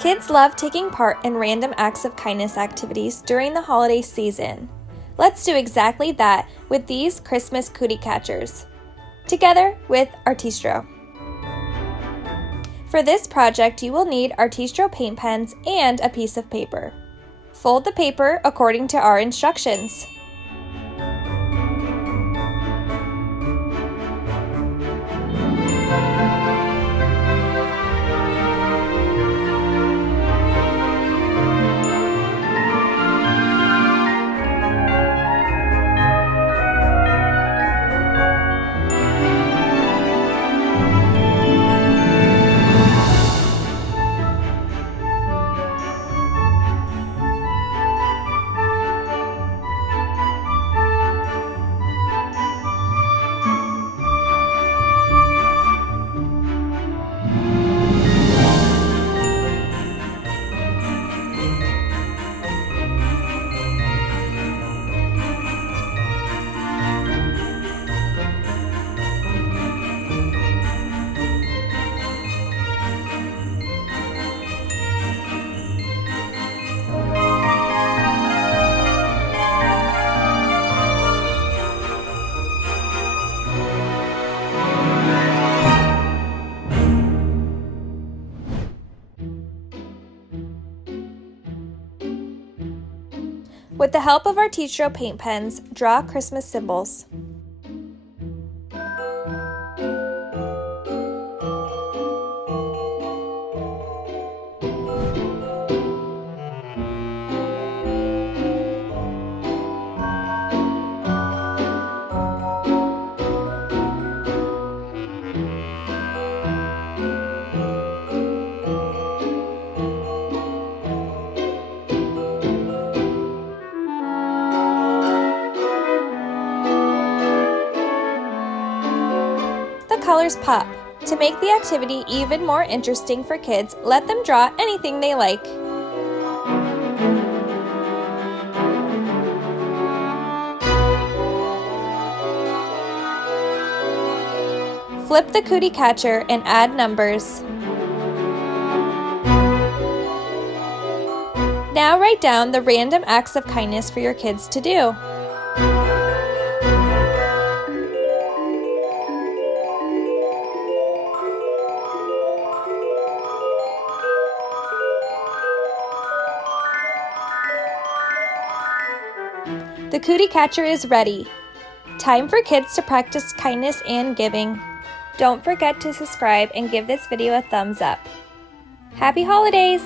Kids love taking part in random acts of kindness activities during the holiday season. Let's do exactly that with these Christmas Cootie Catchers, together with Artistro. For this project, you will need Artistro paint pens and a piece of paper. Fold the paper according to our instructions. With the help of Artistro paint pens, draw Christmas symbols. Colors pop. To make the activity even more interesting for kids, let them draw anything they like. Flip the cootie catcher and add numbers. Now write down the random acts of kindness for your kids to do. The cootie catcher is ready. Time for kids to practice kindness and giving. Don't forget to subscribe and give this video a thumbs up. Happy holidays!